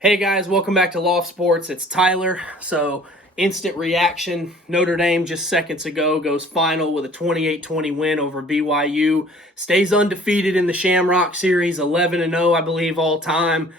Hey guys, welcome back to Loft Sports. It's Tyler. So, instant reaction. Notre Dame just seconds ago goes final with a 28-20 win over BYU. Stays undefeated in the Shamrock Series, 11-0, I believe, all time.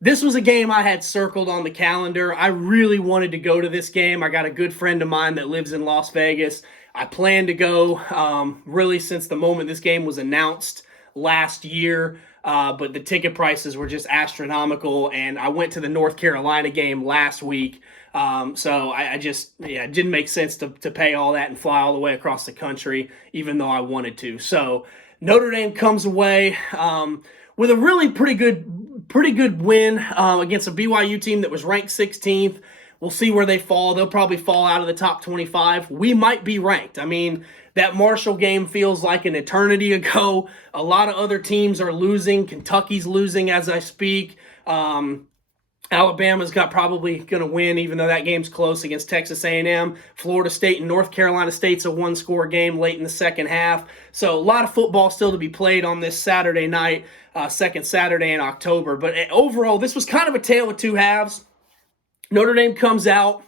This was a game I had circled on the calendar. I really wanted to go to this game. I got a good friend of mine that lives in Las Vegas. I planned to go really since the moment this game was announced last year. But the ticket prices were just astronomical, and I went to the North Carolina game last week. So I just, it didn't make sense to pay all that and fly all the way across the country, even though I wanted to. So Notre Dame comes away with a really pretty good win against a BYU team that was ranked 16th. We'll see where they fall. They'll probably fall out of the top 25. We might be ranked. I mean, that Marshall game feels like an eternity ago. A lot of other teams are losing. Kentucky's losing as I speak. Alabama's probably going to win, even though that game's close against Texas A&M. Florida State and North Carolina State's a one-score game late in the second half. So a lot of football still to be played on this Saturday night, second Saturday in October. But overall, this was kind of a tale of two halves. Notre Dame comes out,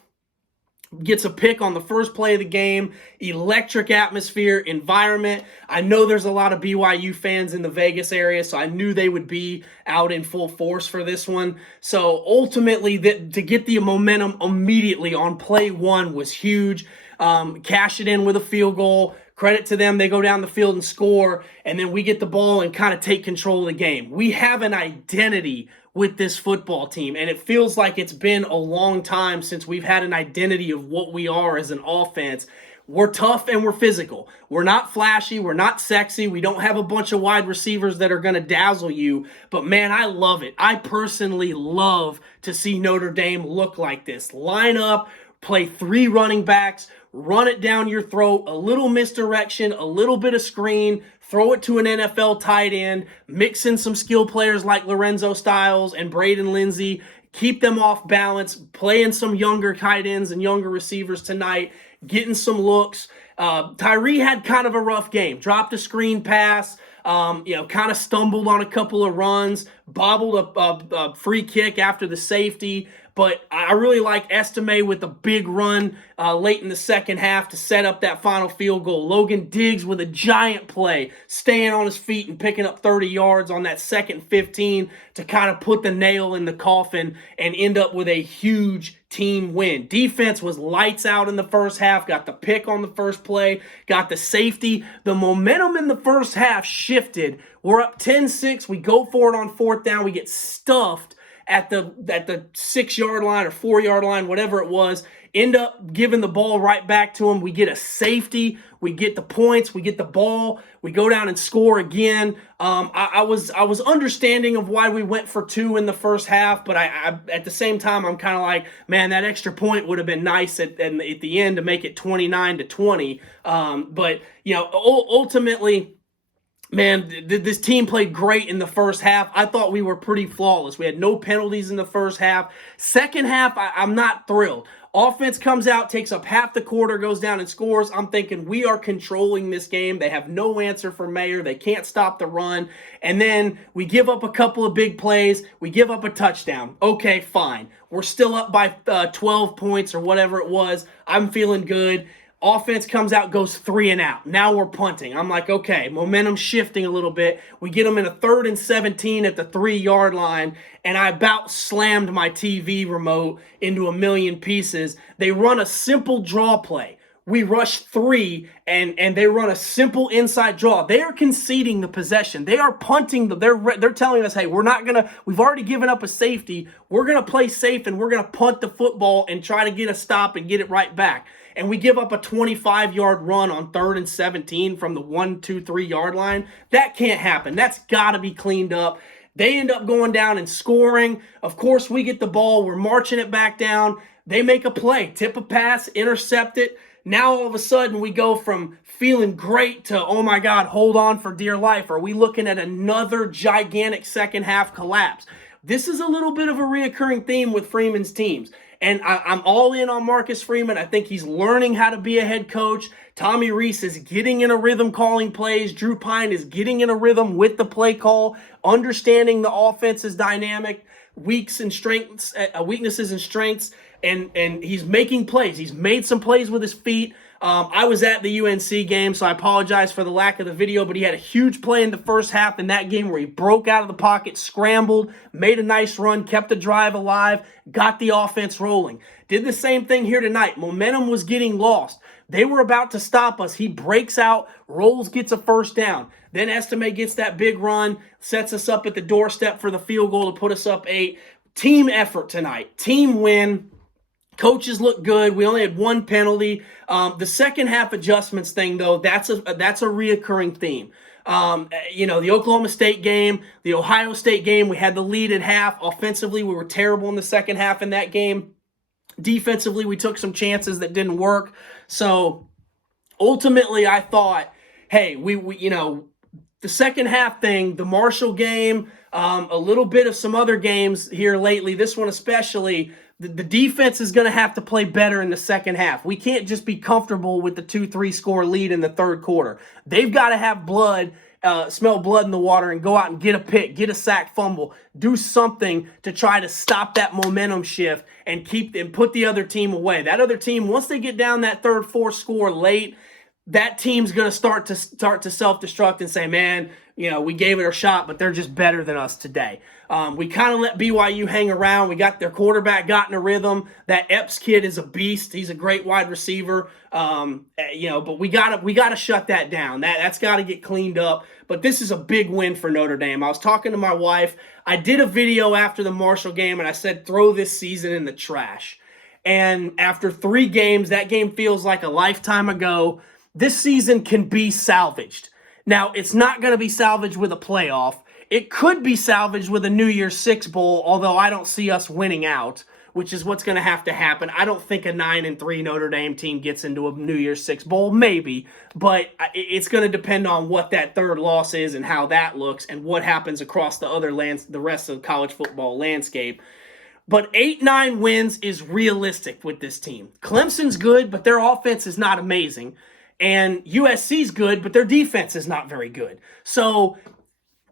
gets a pick on the first play of the game, electric atmosphere, environment. I know there's a lot of BYU fans in the Vegas area, so I knew they would be out in full force for this one. So ultimately, to get the momentum immediately on play one was huge. Cash it in with a field goal. Credit to them, they go down the field and score, and then we get the ball and kind of take control of the game. We have an identity with this football team, and it feels like it's been a long time since we've had an identity of what we are as an offense. We're tough and we're physical. We're not flashy. We're not sexy. We don't have a bunch of wide receivers that are going to dazzle you. But, man, I love it. I personally love to see Notre Dame look like this. Line up, play three running backs, run it down your throat, a little misdirection, a little bit of screen, throw it to an NFL tight end, mix in some skill players like Lorenzo Styles and Braden Lindsey, keep them off balance, playing some younger tight ends and younger receivers tonight, getting some looks. Tyree had kind of a rough game, dropped a screen pass, kind of stumbled on a couple of runs, bobbled a free kick after the safety. But I really like Estime with a big run late in the second half to set up that final field goal. Logan Diggs with a giant play, staying on his feet and picking up 30 yards on that second 15 to kind of put the nail in the coffin and end up with a huge team win. Defense was lights out in the first half, got the pick on the first play, got the safety. The momentum in the first half shifted. We're up 10-6. We go for it on fourth down. We get stuffed at the 6-yard line or 4-yard line, whatever it was, end up giving the ball right back to them. We get a safety, we get the points, we get the ball, we go down and score again. I was understanding of why we went for two in the first half, but I at the same time I'm kind of like, man, that extra point would have been nice at the end to make it 29-20. But ultimately, man, this team played great in the first half. I thought we were pretty flawless. We had no penalties in the first half. Second half, I'm not thrilled. Offense comes out, takes up half the quarter, goes down and scores. I'm thinking we are controlling this game. They have no answer for Mayer. They can't stop the run. And then we give up a couple of big plays. We give up a touchdown. Okay, fine. We're still up by 12 points or whatever it was. I'm feeling good. Offense comes out, goes 3 and out. Now we're punting. I'm like, okay, momentum shifting a little bit. We get them in a 3rd and 17 at the 3-yard line, and I about slammed my TV remote into a million pieces. They run a simple draw play. We rush 3, and they run a simple inside draw. They are conceding the possession. They are punting. They're telling us, hey, we've already given up a safety. We're going to play safe, and we're going to punt the football and try to get a stop and get it right back. And we give up a 25-yard run on 3rd and 17 from the 1, 2, 3-yard line. That can't happen. That's got to be cleaned up. They end up going down and scoring. Of course, we get the ball. We're marching it back down. They make a play, tip a pass, intercept it. Now, all of a sudden, we go from feeling great to, oh, my God, hold on for dear life. Are we looking at another gigantic second-half collapse? This is a little bit of a reoccurring theme with Freeman's teams. And I'm all in on Marcus Freeman. I think he's learning how to be a head coach. Tommy Rees is getting in a rhythm calling plays. Drew Pine is getting in a rhythm with the play call, understanding the offense's dynamic. weaknesses and strengths, and he's making plays. He's made some plays with his feet. I was at the UNC game, so I apologize for the lack of the video, but he had a huge play in the first half in that game where he broke out of the pocket, scrambled, made a nice run, kept the drive alive, got the offense rolling. Did the same thing here tonight. Momentum was getting lost. They were about to stop us. He breaks out, rolls, gets a first down. Then Estime gets that big run, sets us up at the doorstep for the field goal to put us up 8. Team effort tonight. Team win. Coaches look good. We only had one penalty. The second half adjustments thing, though, that's a reoccurring theme. The Oklahoma State game, the Ohio State game, we had the lead at half. Offensively, we were terrible in the second half in that game. Defensively, we took some chances that didn't work. So ultimately, I thought, hey, the second half thing, the Marshall game, a little bit of some other games here lately, this one especially, the defense is going to have to play better in the second half. We can't just be comfortable with the 2-3 score lead in the third quarter. They've got to have smell blood in the water and go out and get a pick, get a sack, fumble, do something to try to stop that momentum shift and put the other team away. That other team, once they get down that third, fourth score late, that team's going to start to self-destruct and say, man, we gave it a shot, but they're just better than us today. We kind of let BYU hang around. We got their quarterback got in a rhythm. That Epps kid is a beast. He's a great wide receiver. But we gotta shut that down. That's got to get cleaned up. But this is a big win for Notre Dame. I was talking to my wife. I did a video after the Marshall game, and I said, throw this season in the trash. And after 3 games, that game feels like a lifetime ago. This season can be salvaged. Now, it's not going to be salvaged with a playoff. It could be salvaged with a New Year's Six Bowl, although I don't see us winning out, which is what's going to have to happen. I don't think a 9-3 Notre Dame team gets into a New Year's Six Bowl, maybe, but it's going to depend on what that third loss is and how that looks and what happens across the rest of the college football landscape. But 8-9 wins is realistic with this team. Clemson's good, but their offense is not amazing. And USC's good, but their defense is not very good. So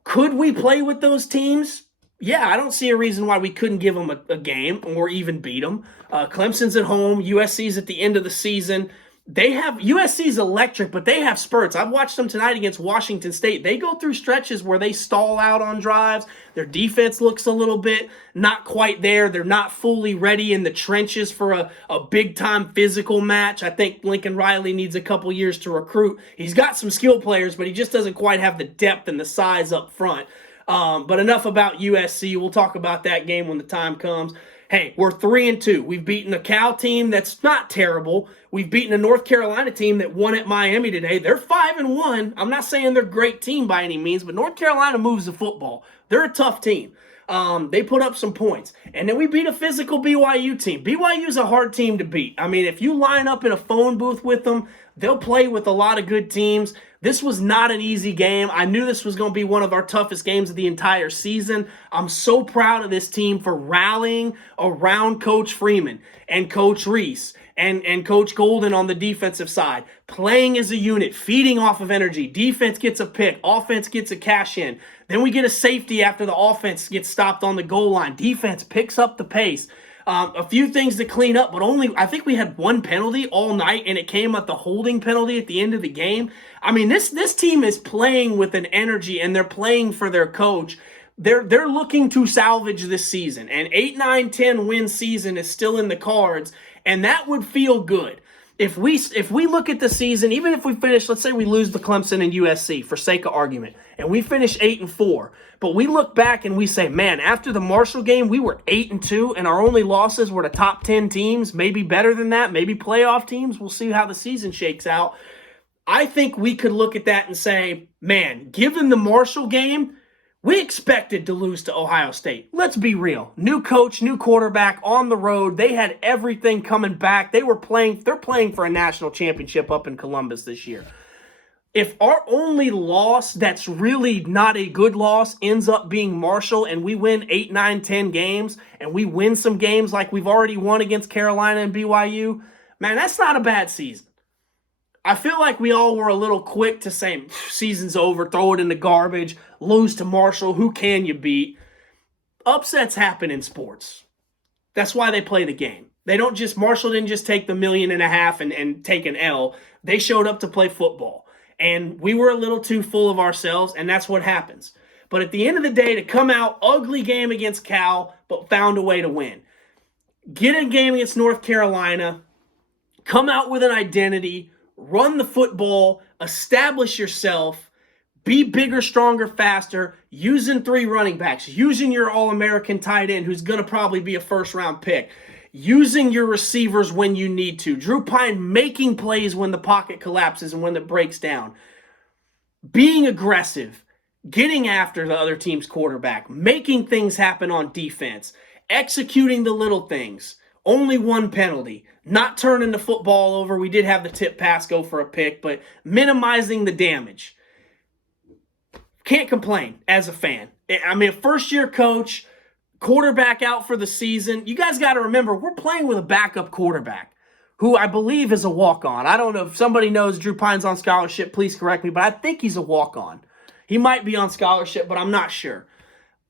could we play with those teams? Yeah, I don't see a reason why we couldn't give them a game or even beat them. Clemson's at home. USC's at the end of the season. USC's electric, but they have spurts. I've watched them tonight against Washington State. They go through stretches where they stall out on drives. Their defense looks a little bit not quite there. They're not fully ready in the trenches for a big-time physical match. I think Lincoln Riley needs a couple years to recruit. He's got some skill players, but he just doesn't quite have the depth and the size up front. But enough about USC. We'll talk about that game when the time comes. Hey, we're 3-2. We've beaten a Cal team that's not terrible. We've beaten a North Carolina team that won at Miami today. They're 5-1. I'm not saying they're a great team by any means, but North Carolina moves the football. They're a tough team. They put up some points. And then we beat a physical BYU team. BYU's a hard team to beat. I mean, if you line up in a phone booth with them, they'll play with a lot of good teams. This was not an easy game. I knew this was going to be one of our toughest games of the entire season. I'm so proud of this team for rallying around Coach Freeman and Coach Reese and Coach Golden on the defensive side, playing as a unit, feeding off of energy. Defense gets a pick. Offense gets a cash in. Then we get a safety after the offense gets stopped on the goal line. Defense picks up the pace. A few things to clean up, but I think we had one penalty all night, and it came at the holding penalty at the end of the game. I mean, this team is playing with an energy, and they're playing for their coach. They're looking to salvage this season. An 8-9-10 win season is still in the cards, and that would feel good. If we look at the season, even if we finish, let's say we lose to Clemson and USC for sake of argument, and we finish 8-4, but we look back and we say, man, after the Marshall game, we were 8-2, and our only losses were to top 10 teams, maybe better than that, maybe playoff teams. We'll see how the season shakes out. I think we could look at that and say, man, given the Marshall game, we expected to lose to Ohio State. Let's be real. New coach, new quarterback on the road. They had everything coming back. They're playing for a national championship up in Columbus this year. If our only loss that's really not a good loss ends up being Marshall and we win 8, 9, 10 games and we win some games like we've already won against Carolina and BYU, man, that's not a bad season. I feel like we all were a little quick to say, season's over, throw it in the garbage, lose to Marshall, who can you beat? Upsets happen in sports. That's why they play the game. They don't just, Marshall didn't just take the $1.5 million and take an L. They showed up to play football. And we were a little too full of ourselves, and that's what happens. But at the end of the day, to come out, ugly game against Cal, but found a way to win. Get a game against North Carolina, come out with an identity, run the football, establish yourself, be bigger, stronger, faster, using 3 running backs, using your All-American tight end who's going to probably be a first-round pick, using your receivers when you need to. Drew Pine making plays when the pocket collapses and when it breaks down. Being aggressive, getting after the other team's quarterback, making things happen on defense, executing the little things. Only 1 penalty. Not turning the football over. We did have the tip pass go for a pick, but minimizing the damage. Can't complain as a fan. I mean, a first-year coach, quarterback out for the season. You guys got to remember, we're playing with a backup quarterback who I believe is a walk-on. I don't know if somebody knows Drew Pine's on scholarship. Please correct me, but I think he's a walk-on. He might be on scholarship, but I'm not sure.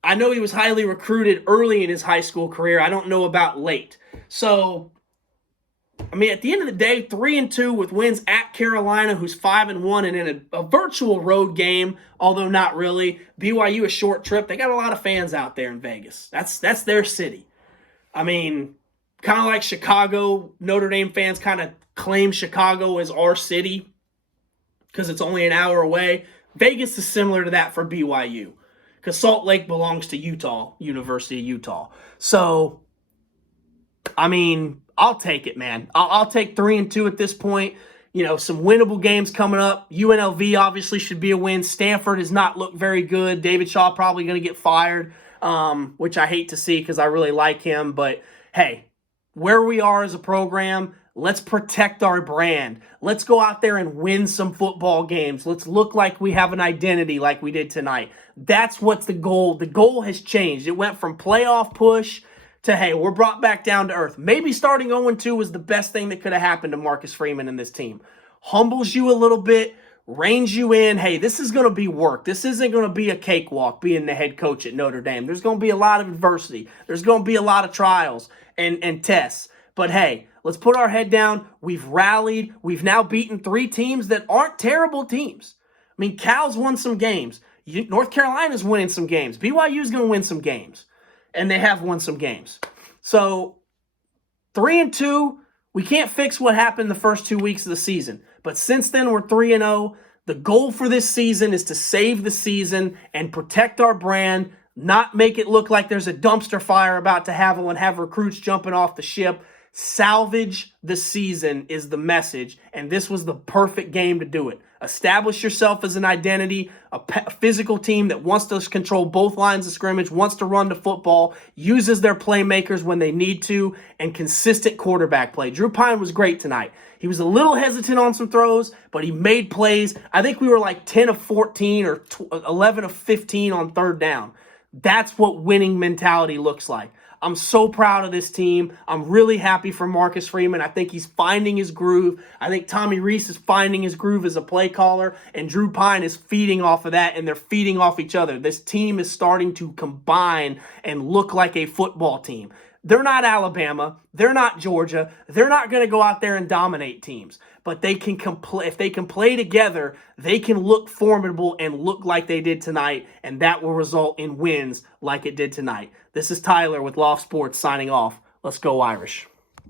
I know he was highly recruited early in his high school career. I don't know about late. So, I mean, at the end of the day, 3-2 with wins at Carolina, who's 5-1, and in a virtual road game, although not really. BYU, a short trip. They got a lot of fans out there in Vegas. That's their city. I mean, kind of like Chicago, Notre Dame fans kind of claim Chicago as our city because it's only an hour away. Vegas is similar to that for BYU because Salt Lake belongs to Utah, University of Utah. So, I mean, I'll take it, man. I'll take 3-2 at this point. You know, some winnable games coming up. UNLV obviously should be a win. Stanford has not looked very good. David Shaw probably going to get fired, which I hate to see because I really like him. But, hey, where we are as a program, let's protect our brand. Let's go out there and win some football games. Let's look like we have an identity like we did tonight. That's what's the goal. The goal has changed. It went from playoff push to, hey, we're brought back down to earth. Maybe starting 0-2 was the best thing that could have happened to Marcus Freeman and this team. Humbles you a little bit, reins you in. Hey, this is going to be work. This isn't going to be a cakewalk being the head coach at Notre Dame. There's going to be a lot of adversity. There's going to be a lot of trials and tests. But, hey, let's put our head down. We've rallied. We've now beaten 3 teams that aren't terrible teams. I mean, Cal's won some games. North Carolina's winning some games. BYU's going to win some games. And they have won some games. So, 3-2, we can't fix what happened the first 2 weeks of the season. But since then, we're 3-0. The goal for this season is to save the season and protect our brand, not make it look like there's a dumpster fire about to have recruits jumping off the ship. Salvage the season is the message, and this was the perfect game to do it. Establish yourself as an identity, a physical team that wants to control both lines of scrimmage, wants to run the football, uses their playmakers when they need to, and consistent quarterback play. Drew Pine was great tonight. He was a little hesitant on some throws, but he made plays. I think we were like 10 of 14 or 11 of 15 on third down. That's what winning mentality looks like. I'm so proud of this team. I'm really happy for Marcus Freeman. I think he's finding his groove. I think Tommy Rees is finding his groove as a play caller, and Drew Pine is feeding off of that, and they're feeding off each other. This team is starting to combine and look like a football team. They're not Alabama. They're not Georgia. They're not going to go out there and dominate teams. But they can if they can play together, they can look formidable and look like they did tonight, and that will result in wins like it did tonight. This is Tyler with Loft Sports signing off. Let's go Irish.